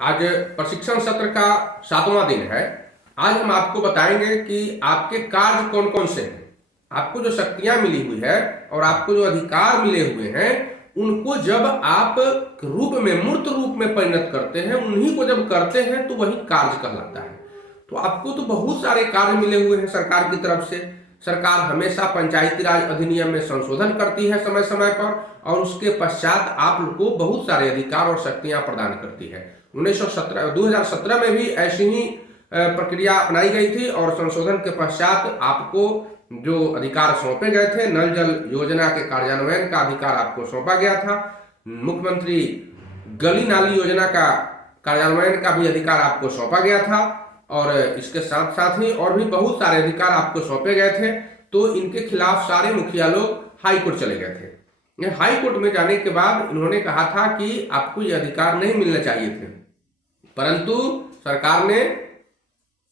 आज प्रशिक्षण सत्र का 7वां दिन है। आज हम आपको बताएंगे कि आपके कार्य कौन कौन से हैं। आपको जो शक्तियां मिली हुई है और आपको जो अधिकार मिले हुए हैं, उनको जब आप रूप में, मूर्त रूप में परिणत करते हैं, उन्हीं को जब करते हैं तो वही कार्य कहलाता है। तो आपको तो बहुत सारे कार्य मिले हुए हैं सरकार की तरफ से। सरकार हमेशा पंचायती राज अधिनियम में संशोधन करती है समय समय पर, और उसके पश्चात आप लोग को बहुत सारे अधिकार और शक्तियां प्रदान करती है। 2017 में भी ऐसी ही प्रक्रिया अपनाई गई थी और संशोधन के पश्चात आपको जो अधिकार सौंपे गए थे, नल जल योजना के कार्यान्वयन का अधिकार आपको सौंपा गया था। मुख्यमंत्री गली नाली योजना का कार्यान्वयन का भी अधिकार आपको सौंपा गया था, और इसके साथ साथ ही और भी बहुत सारे अधिकार आपको सौंपे गए थे। तो इनके खिलाफ सारे मुखिया लोग हाई कोर्ट चले गए थे। हाई कोर्ट में जाने के बाद इन्होंने कहा था कि आपको ये अधिकार नहीं मिलने चाहिए थे, परंतु सरकार ने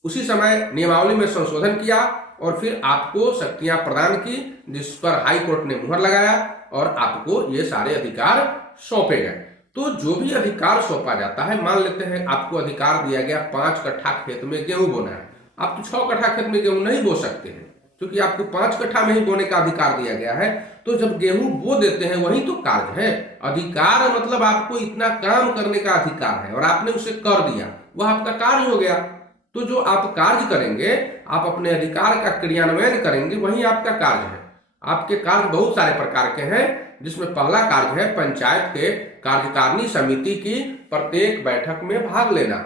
उसी समय नियमावली में संशोधन किया और फिर आपको शक्तियां प्रदान की, जिस पर हाई कोर्ट ने मुहर लगाया और आपको ये सारे अधिकार सौंपे गए। तो जो भी अधिकार सौंपा जाता है, मान लेते हैं आपको अधिकार दिया गया 5 कट्ठा खेत में गेहूं बोना है, आप तो 6 कट्ठा खेत में गेहूं नहीं बो सकते हैं, क्योंकि आपको 5 कट्ठा में ही बोने का अधिकार दिया गया है। तो जब गेहूं बो देते हैं वही तो कार्य है। अधिकार मतलब आपको इतना काम करने का अधिकार है और आपने उसे कर दिया, वह आपका कार्य हो गया। तो जो आप कार्य करेंगे, आप अपने अधिकार का क्रियान्वयन करेंगे, वही आपका कार्य है। आपके कार्य बहुत सारे प्रकार के हैं, जिसमें पहला कार्य है पंचायत के कार्यकारिणी समिति की प्रत्येक बैठक में भाग लेना।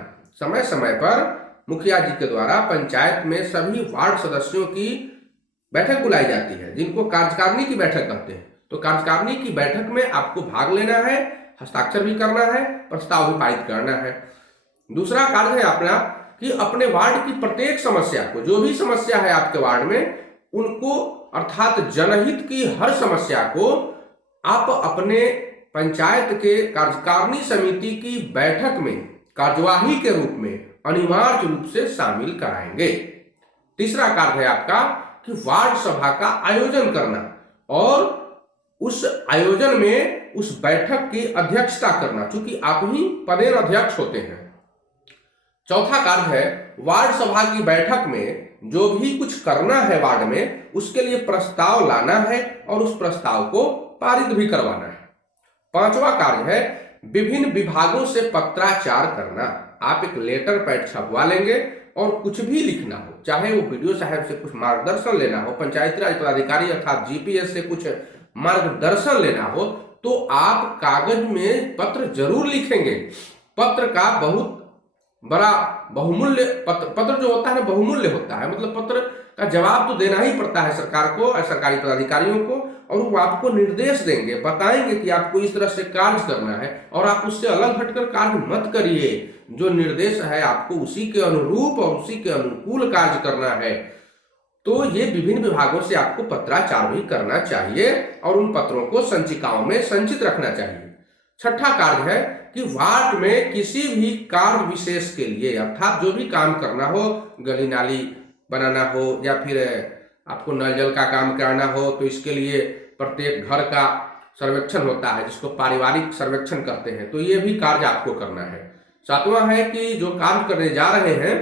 समय समय पर मुखिया जी के द्वारा पंचायत में सभी वार्ड सदस्यों की बैठक बुलाई जाती है, जिनको कार्यकारिणी की बैठक कहते हैं। तो कार्यकारिणी की बैठक में आपको भाग लेना है, हस्ताक्षर भी करना है, प्रस्ताव भी पारित करना है। दूसरा कार्य है अपना कि अपने वार्ड की प्रत्येक समस्या को, जो भी समस्या है आपके वार्ड में, उनको अर्थात जनहित की हर समस्या को आप अपने पंचायत के कार्यकारिणी समिति की बैठक में कार्यवाही के रूप में अनिवार्य रूप से शामिल कराएंगे। तीसरा कार्य है आपका कि वार्ड सभा का आयोजन करना और उस आयोजन में उस बैठक की अध्यक्षता करना, चूंकि आप ही पदेन अध्यक्ष होते हैं। चौथा कार्य है वार्ड सभा की बैठक में जो भी कुछ करना है वार्ड में, उसके लिए प्रस्ताव लाना है और उस प्रस्ताव को पारित भी करवाना है। पांचवा कार्य है विभिन्न विभागों से पत्राचार करना। आप एक लेटर पैड छपवा लेंगे और कुछ भी लिखना हो, चाहे वो वीडियो साहब से कुछ मार्गदर्शन लेना हो, पंचायती राज पदाधिकारी अर्थात जीपीएस से कुछ मार्गदर्शन लेना हो, तो आप कागज में पत्र जरूर लिखेंगे। पत्र का बहुत बड़ा बहुमूल्य पत्र जो होता है बहुमूल्य होता है, मतलब पत्र का जवाब तो देना ही पड़ता है सरकार को और सरकारी पदाधिकारियों को, और वो आपको निर्देश देंगे, बताएंगे कि आपको इस तरह से कार्य करना है और आप उससे अलग हटकर कार्य मत करिए। जो निर्देश है आपको उसी के अनुरूप और उसी के अनुकूल कार्य करना है। तो ये विभिन्न विभागों से आपको पत्राचार भी करना चाहिए और उन पत्रों को संचिकाओं में संचित रखना चाहिए। छठा कार्य है कि वार्ड में किसी भी कार्य विशेष के लिए, अर्थात जो भी काम करना हो, गली नाली बनाना हो या फिर आपको नल जल का काम कराना हो, तो इसके लिए प्रत्येक घर का सर्वेक्षण होता है, जिसको पारिवारिक सर्वेक्षण कहते हैं। तो ये भी कार्य आपको करना है। सातवां है कि जो कार्य करने जा रहे हैं,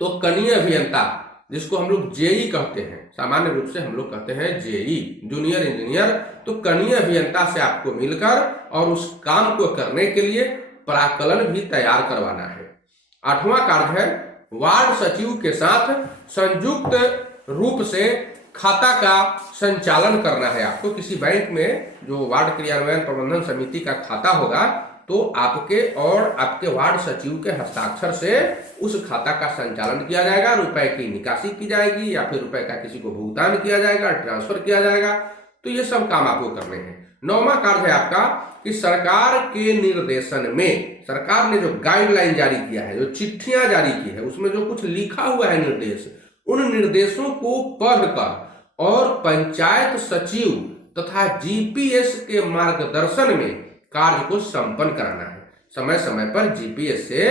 तो कनीय अभियंता, जिसको हम लोग जेई कहते हैं, सामान्य रूप से हम लोग कहते हैं जेई, जूनियर इंजीनियर, तो कनीय अभियंता से आपको मिलकर और उस काम को करने के लिए प्राक्कलन भी तैयार करवाना है। आठवां कार्य है वार्ड सचिव के साथ संयुक्त रूप से खाता का संचालन करना है। आपको किसी बैंक में जो वार्ड क्रियान्वयन प्रबंधन समिति का खाता होगा, तो आपके और आपके वार्ड सचिव के हस्ताक्षर से उस खाता का संचालन किया जाएगा, रुपए की निकासी की जाएगी या फिर रुपए का किसी को भुगतान किया जाएगा, ट्रांसफर किया जाएगा। तो ये सब काम आपको करने हैं। 9वां कार्य है आपका कि सरकार के निर्देशन में, सरकार ने जो गाइडलाइन जारी किया है, जो चिट्ठियां जारी की है, उसमें जो कुछ लिखा हुआ है निर्देश, उन निर्देशों को पढ़कर और पंचायत सचिव तथा जीपीएस के मार्गदर्शन में कार्य को संपन्न कराना है। समय समय पर जीपीएस से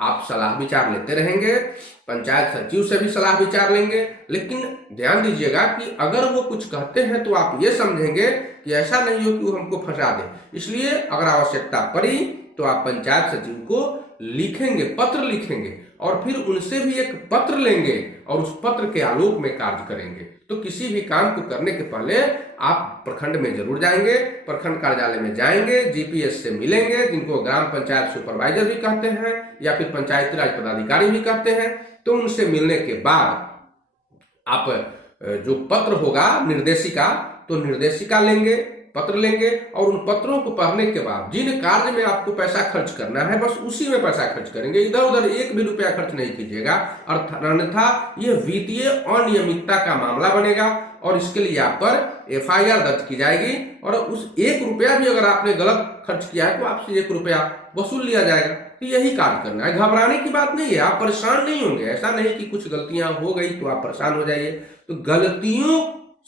आप सलाह विचार लेते रहेंगे, पंचायत सचिव से भी सलाह विचार लेंगे, लेकिन ध्यान दीजिएगा कि अगर वो कुछ कहते हैं तो आप ये समझेंगे कि ऐसा नहीं हो कि वो हमको फंसा दे। इसलिए अगर आवश्यकता पड़ी तो आप पंचायत सचिव को लिखेंगे, पत्र लिखेंगे और फिर उनसे भी एक पत्र लेंगे और उस पत्र के आलोक में कार्य करेंगे। तो किसी भी काम को करने के पहले आप प्रखंड में जरूर जाएंगे, प्रखंड कार्यालय में जाएंगे, जीपीएस से मिलेंगे, जिनको ग्राम पंचायत सुपरवाइजर भी कहते हैं या फिर पंचायती राज पदाधिकारी भी कहते हैं। तो उनसे मिलने के बाद आप जो पत्र होगा निर्देशिका, तो निर्देशिका लेंगे, पत्र लेंगे और उन पत्रों को पढ़ने के बाद जिन कार्य में आपको पैसा खर्च करना है बस उसी में पैसा खर्च करेंगे, इधर उधर एक भी रुपया खर्च नहीं कीजिएगा। अन्यथा ये वित्तीय अनियमितता का मामला बनेगा और इसके लिए आप पर एफआईआर दर्ज की जाएगी और उस 1 रुपया भी अगर आपने गलत खर्च किया है तो आपसे 1 रुपया वसूल लिया जाएगा। तो यही कार्य करना है, घबराने की बात नहीं है, आप परेशान नहीं होंगे। ऐसा नहीं कि कुछ गलतियां हो गई तो आप परेशान हो जाइए, तो गलतियों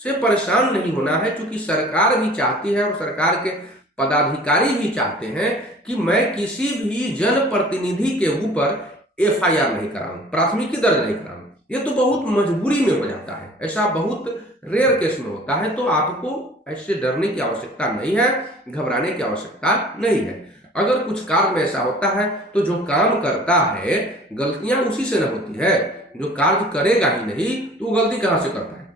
से परेशान नहीं होना है, क्योंकि सरकार भी चाहती है और सरकार के पदाधिकारी भी चाहते हैं कि मैं किसी भी जनप्रतिनिधि के ऊपर एफआईआर नहीं कराऊं, प्राथमिकी दर्ज नहीं कराऊं। ये तो बहुत मजबूरी में हो जाता है, ऐसा बहुत रेयर केस में होता है। तो आपको ऐसे डरने की आवश्यकता नहीं है, घबराने की आवश्यकता नहीं है। अगर कुछ कार्य में ऐसा होता है तो जो काम करता है गलतियां उसी से न होती है, जो कार्य करेगा ही नहीं तो वो गलती कहां से करता है।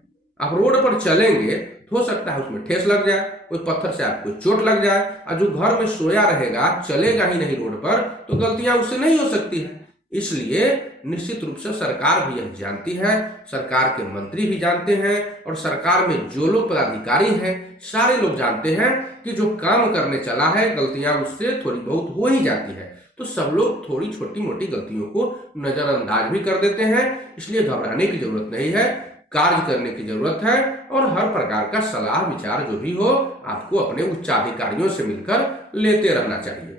आप रोड पर चलेंगे तो हो सकता है उसमें ठेस लग जाए, कोई पत्थर से आपको चोट लग जाए, और जो घर में सोया रहेगा चलेगा ही नहीं रोड पर तो गलतियां उससे नहीं हो सकती है। इसलिए निश्चित रूप से सरकार भी यह जानती है, सरकार के मंत्री भी जानते हैं और सरकार में जो लोग पदाधिकारी हैं सारे लोग जानते हैं कि जो काम करने चला है गलतियां उससे थोड़ी बहुत हो ही जाती है। तो सब लोग थोड़ी छोटी मोटी गलतियों को नजरअंदाज भी कर देते हैं, इसलिए घबराने की जरूरत नहीं है, कार्य करने की जरूरत है और हर प्रकार का सलाह विचार जो भी हो आपको अपने उच्चाधिकारियों से मिलकर लेते रहना चाहिए।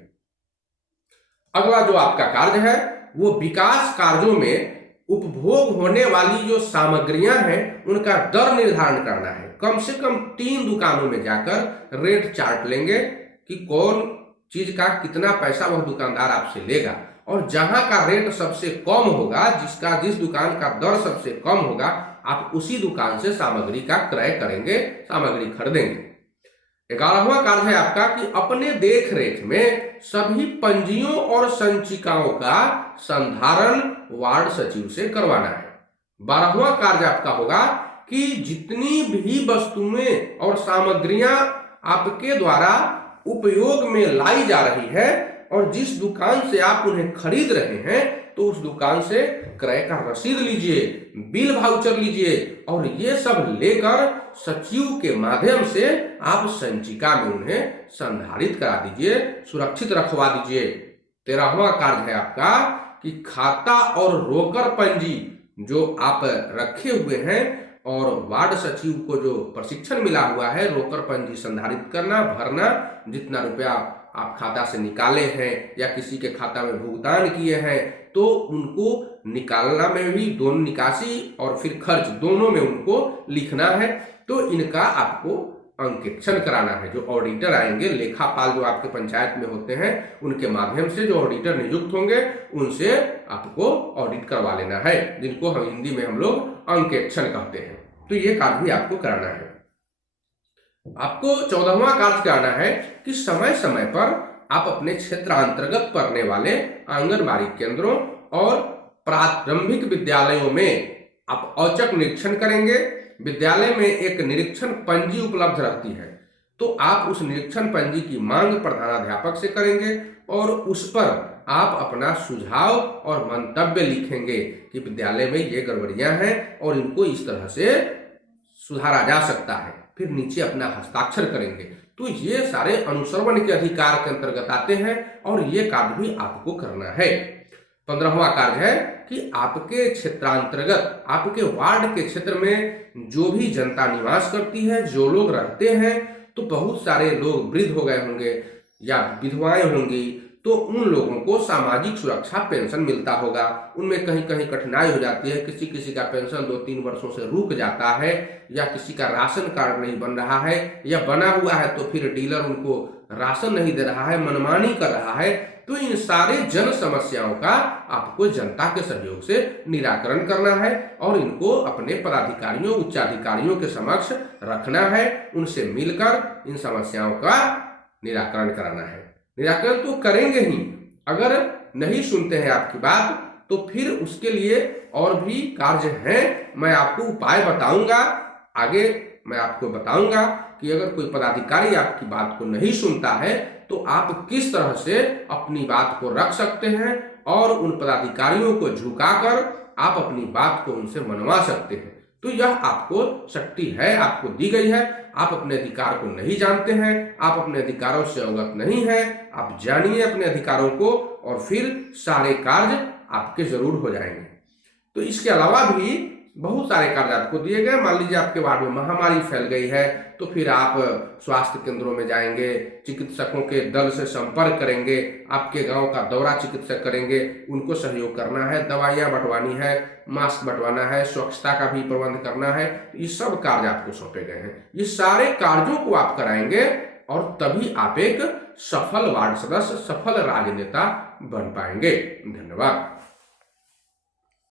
अगला जो आपका कार्य है वो विकास कार्यों में उपभोग होने वाली जो सामग्रियां हैं उनका दर निर्धारण करना है। कम से कम 3 दुकानों में जाकर रेट चार्ट लेंगे कि कौन चीज का कितना पैसा वह दुकानदार आपसे लेगा, और जहां का रेट सबसे कम होगा, जिस दुकान का दर सबसे कम होगा, आप उसी दुकान से सामग्री का क्रय करेंगे, सामग्री खरीदेंगे। 11वां कार्य है आपका कि अपने देख रेख में सभी पंजियों और संचिकाओं का संधारण वार्ड सचिव से करवाना है। 12वां कार्य आपका होगा कि जितनी भी वस्तुएं और सामग्रियां आपके द्वारा उपयोग में लाई जा रही है और जिस दुकान से आप उन्हें खरीद रहे हैं तो उस दुकान से क्रय का रसीद लीजिए, बिल वाउचर लीजिए और ये सब लेकर सचिव के माध्यम से आप संचिका में उन्हें संधारित करा दीजिए, सुरक्षित रखवा दीजिए। 13वां कार्य है आपका कि खाता और रोकड़ पंजी जो आप रखे हुए हैं और वार्ड सचिव को जो प्रशिक्षण मिला हुआ है रोकड़ पंजी संधारित करना, भरना, जितना रुपया आप खाता से निकाले हैं या किसी के खाता में भुगतान किए हैं तो उनको निकालना में भी, दोनों निकासी और फिर खर्च दोनों में उनको लिखना है। तो इनका आपको अंकेक्षण कराना है। जो ऑडिटर आएंगे, लेखापाल जो आपके पंचायत में होते हैं उनके माध्यम से जो ऑडिटर नियुक्त होंगे उनसे आपको ऑडिट करवा लेना है, जिनको हम हिंदी में हम लोग अंकेक्षण कहते हैं। तो ये कार्य भी आपको कराना है। आपको 14वां कार्य कराना है कि समय समय पर आप अपने क्षेत्र अंतर्गत पड़ने वाले आंगनबाड़ी केंद्रों और प्रारंभिक विद्यालयों में आप औचक निरीक्षण करेंगे। विद्यालय में एक निरीक्षण पंजी उपलब्ध रहती है, तो आप उस निरीक्षण पंजी की मांग प्रधानाध्यापक से करेंगे और उस पर आप अपना सुझाव और मंतव्य लिखेंगे कि विद्यालय में ये गड़बड़ियां हैं और इनको इस तरह से सुधारा जा सकता है। फिर नीचे अपना हस्ताक्षर करेंगे। तो ये सारे अनुश्रवण के अधिकार के अंतर्गत आते हैं और ये कार्य भी आपको करना है। 15वां कार्य है कि आपके क्षेत्रांतर्गत, आपके वार्ड के क्षेत्र में जो भी जनता निवास करती है, जो लोग रहते हैं, तो बहुत सारे लोग वृद्ध हो गए होंगे या विधवाएं होंगी, तो उन लोगों को सामाजिक सुरक्षा पेंशन मिलता होगा। उनमें कहीं कहीं कठिनाई हो जाती है, किसी किसी का पेंशन 2-3 वर्षों से रुक जाता है या किसी का राशन कार्ड नहीं बन रहा है या बना हुआ है तो फिर डीलर उनको राशन नहीं दे रहा है, मनमानी कर रहा है। तो इन सारे जन समस्याओं का आपको जनता के सहयोग से निराकरण करना है और इनको अपने पदाधिकारियों, उच्चाधिकारियों के समक्ष रखना है, उनसे मिलकर इन समस्याओं का निराकरण कराना है। निराकरण तो करेंगे ही। अगर नहीं सुनते हैं आपकी बात तो फिर उसके लिए और भी कार्य हैं, मैं आपको उपाय बताऊंगा। आगे मैं आपको बताऊंगा कि अगर कोई पदाधिकारी आपकी बात को नहीं सुनता है तो आप किस तरह से अपनी बात को रख सकते हैं और उन पदाधिकारियों को झुकाकर आप अपनी बात को उनसे मनवा सकते हैं। तो यह आपको शक्ति है, आपको दी गई है। आप अपने अधिकार को नहीं जानते हैं, आप अपने अधिकारों से अवगत नहीं हैं, आप जानिए अपने अधिकारों को और फिर सारे कार्य आपके जरूर हो जाएंगे। तो इसके अलावा भी बहुत सारे कार्य आपको दिए गए। मान लीजिए आपके वार्ड में महामारी फैल गई है तो फिर आप स्वास्थ्य केंद्रों में जाएंगे, चिकित्सकों के दल से संपर्क करेंगे, आपके गांव का दौरा चिकित्सक करेंगे, उनको सहयोग करना है, दवाइयां बंटवानी है, मास्क बंटवाना है, स्वच्छता का भी प्रबंध करना है। ये सब कार्य आपको सौंपे गए हैं। ये सारे कार्यों को आप कराएंगे और तभी आप एक सफल वार्ड सदस्य, सफल राजनेता बन पाएंगे। धन्यवाद।